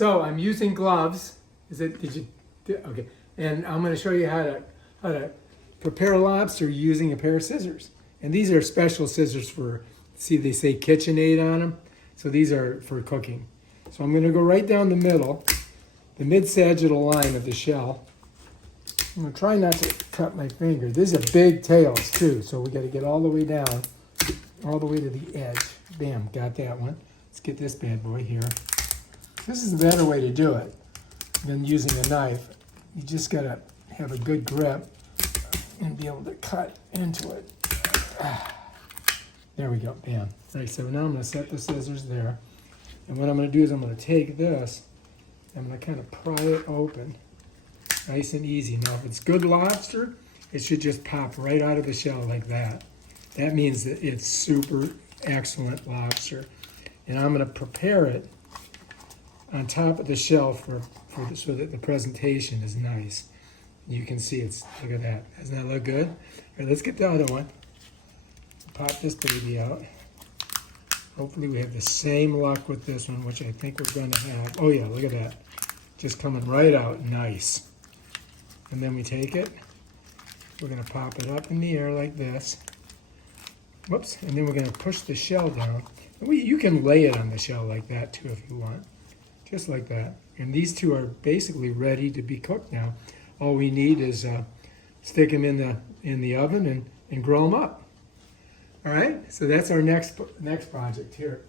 So I'm using gloves. Okay. And I'm going to show you how to prepare lobster using a pair of scissors. And these are special scissors for, see they say KitchenAid on them. So these are for cooking. So I'm going to go right down the middle, the mid-sagittal line of the shell. I'm going to try not to cut my finger. These are big tails too, so we got to get all the way down, all the way to the edge. Bam, got that one. Let's get this bad boy here. This is a better way to do it than using a knife. You just got to have a good grip and be able to cut into it. There we go, bam. All right, so now I'm going to set the scissors there. And what I'm going to do is I'm going to take this, I'm going to kind of pry it open, nice and easy. Now, if it's good lobster, it should just pop right out of the shell like that. That means that it's super excellent lobster. And I'm going to prepare it on top of the shell so that the presentation is nice. You can see it's, look at that. Doesn't that look good? All right, let's get the other one. Pop this baby out. Hopefully we have the same luck with this one, which I think we're going to have. Oh yeah, look at that. Just coming right out, nice. And then we take it. We're going to pop it up in the air like this. Whoops. And then we're going to push the shell down. You can lay it on the shell like that too if you want. Just like that. And these two are basically ready to be cooked now. All we need is stick them in the oven and grill them up. All right, so that's our next project here.